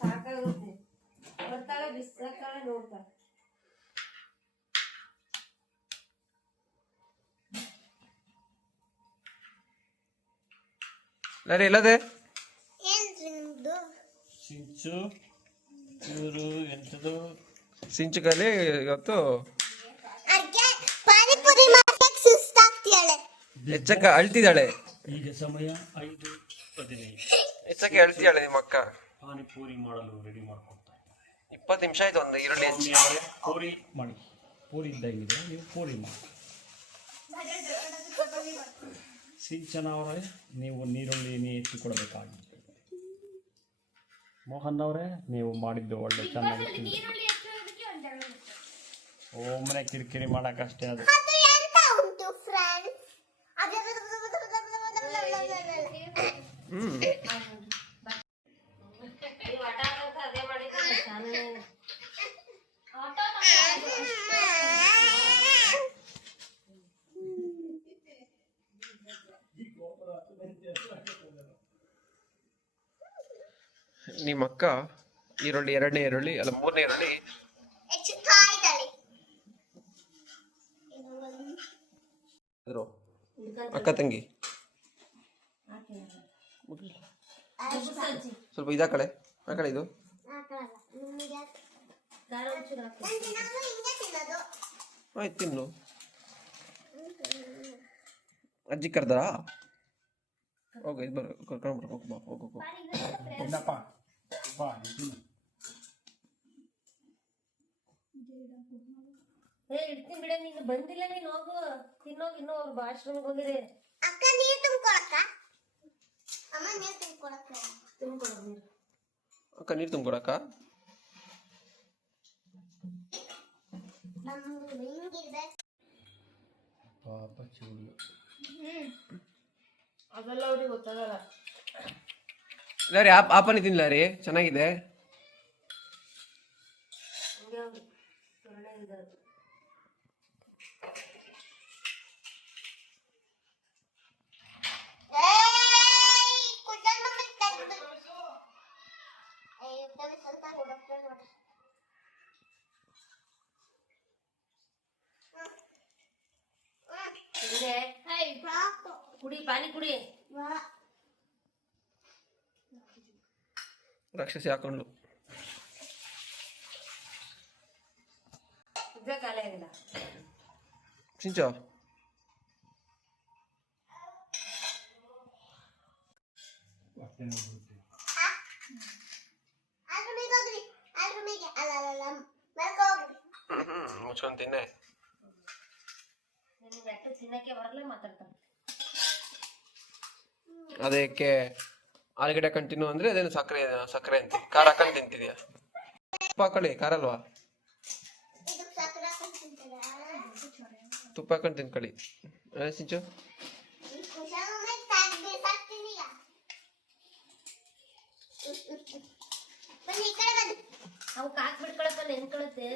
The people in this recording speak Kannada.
ಸಾಕಾಗುತ್ತೆ ಬರ್ತಾಳೆ ಬಿಸಾಕ್ತಾಳೆ ನೋಡ್ತಾಳೆ ಲರಿ ಇಲ್ಲದೆ ಸಿಂಚು ಇವರು ಎಂಥದ್ದು ಸಿಂಚು ಕಲಿ ಇವತ್ತು ಹೆಚ್ಚಕ್ಕ ಅಳ್ತಿದ್ದಾಳೆ. ಈಗ ಸಮಯ 5:15. ಹೆಚ್ಚಕ್ಕೆ ಅಳ್ತಿದ್ದಾಳೆ ನಿಮ್ಮ ಅಕ್ಕ. ಪಾನಿಪೂರಿ ಮಾಡಲು ರೆಡಿ ಮಾಡ್ಕೊಳ್ತಾ ಇದ್ದಾರೆ. 20 ನಿಮಿಷ ಆಯ್ತು. ಒಂದು ಈರುಳ್ಳಿ ಹೆಚ್ಚಿ ಪೂರಿ ಮಾಡಿ. ಪೂರಿ ಇದ್ದಂಗಿದೆ, ನೀವು ಪೂರಿ ಮಾಡಿ. ಸಿಂಚನ ಅವರೇ, ನೀವು ನೀರುಳ್ಳಿನೇ ಎತ್ತಿಕೊಡಬೇಕಾಗಿದೆ. ಮೋಹನ್ ಅವರೇ, ನೀವು ಮಾಡಿದ್ದು ಒಳ್ಳೆ ಚೆನ್ನಾಗಿ ತಿಂದು ಒಮ್ಮನೆ ಕಿರಿಕಿರಿ ಮಾಡೋಕ್ಕಷ್ಟೇ ಅದು. ನಿಮ್ಮ ಅಕ್ಕ ಈರುಳ್ಳಿ 2ನೇ ಈರುಳ್ಳಿ ಅಲ್ಲ 3ನೇ ಈರುಳ್ಳಿ ಅಕ್ಕ ತಂಗಿ ಸ್ವಲ್ಪ ಇದಾ ಕಡೆ ಆ ಕಡೆ ಇದು ಆಯ್ತು ತಿನ್ನು. ಅಜ್ಜಿ ಕರ್ದಾರಾ? ಹೋಗ ಇದು ಬರ ಕರ್ಕೊಂಡು ಹೋಗ್ಬಾ ಹೋಗು ಇಡ್ತೀನಿ ಬಿಡ. ನೀನು ಬಂದಿಲ್ಲ, ನೀನು ಹೋಗು ತಿನ್ನೋಗಿ. ಇನ್ನೂ ಅವ್ರು ಆಶ್ರಮಕ್ಕೆ ಹೋಗಿರಿ. ಅಕ್ಕ ನೀರು ತುಂಬಿಕೊಡಕ್ಕ. ಅಮ್ಮ ನೀರು ತುಂಬಿಕೊಡಕ್ಕ. ಅಕ್ಕ ನೀರು ತುಂಬಿಕೊಡಕ್ಕ. ಪಾಪ ಚೂಳು. ಅದೆಲ್ಲ ಅವ್ರಿಗೆ ಗೊತ್ತಾಗಲ್ಲ. ಇಲ್ಲ ರೀ ಆಪನಿ ತಿನ್ಲ ರೀ, ಚೆನ್ನಾಗಿದೆ. ಕುಡಿ, ಪಾನಿ ಕುಡಿ. ರಾಕ್ಷಸಿ ಹಾಕೊಂಡು ಕಾಲ ಇಲ್ಲ ಸಿಂಚೋ. ಮುಚ್ಕೊಂಡು ತಿನ್ನೆ. ತಿನ್ನಕ್ಕೆ ಬರಲ್ಲ, ಮಾತಾಡ್ತಾನೆ. ಅದಕ್ಕೆ ಆಲೂಗಡ್ಡೆ ಕಂಟಿನ್ಯೂ ಅಂದ್ರೆ ಅದೇನು ಸಕ್ಕರೆ ಅಂತ ಖಾರ ಹಾಕೊಂಡು ತಿಂತಿದ್ಯಾ? ತುಪ್ಪ ಹಾಕೊಳ್ಳಿ, ಖಾರ ಅಲ್ವಾ? ತುಪ್ಪ ಹಾಕೊಂಡು ತಿನ್ಕೊಳ್ಳಿ. ಸಿಂಚು ಅವಕ್ಕೆ ಹಾಕ್ಬಿಡ್ಕೊಳಕ್ಕ ನೆನ್ಕೊಳತ್ತೆ.